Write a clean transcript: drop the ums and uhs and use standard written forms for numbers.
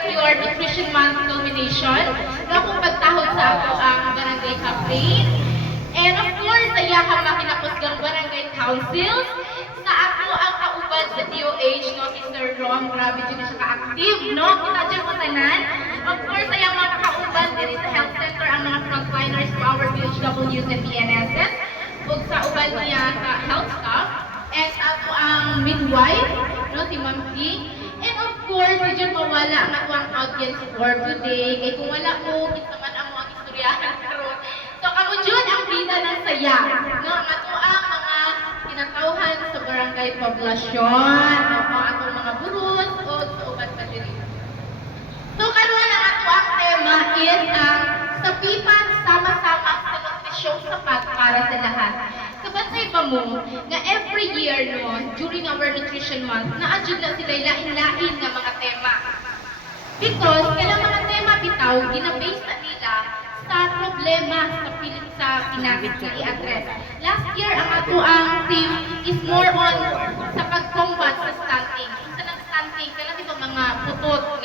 celebrate your Nutrition Month culmination na kung pagtahod sa ako ang barangay campaign. And of course, saya ka makinapusgang barangay councils sa ako ang kauban sa DOH, no, si Sir Rom, grabe dyan siya ka-active, no? Kita dyan mo tanan. Of course, saya mga kauban din sa health center ang mga frontliners to our PHWs and PNSs. Ug sa uban niya sa health staff, and ako ang midwife, no, si Ma'am T. And of course, dyan mawala ang atong audience for today. Kaya kung wala mo, kita man ang mga istoryahan karon. So, kamo dyan ang bida ng saya. No, ang ato ang mga tinatawhan sa barangay poblasyon, no, ang atong mga burus, o sa uban pa diri. So, karon ang ato ang tema is ang sapipan sama-sama sa nutrisyong sapat para sa lahat. Kabantay pa mo, nga every year, no, during our Nutrition Month, na-adjud na sila lain-lain nga mga tema. Because, kailang mga tema bitaw, ginabase na nila sa problema sa pinagit na i-address. Last year, ang ato ang theme is more on sa pag-combat sa stunting. Sa nag-stunting, kailang ito mga putot,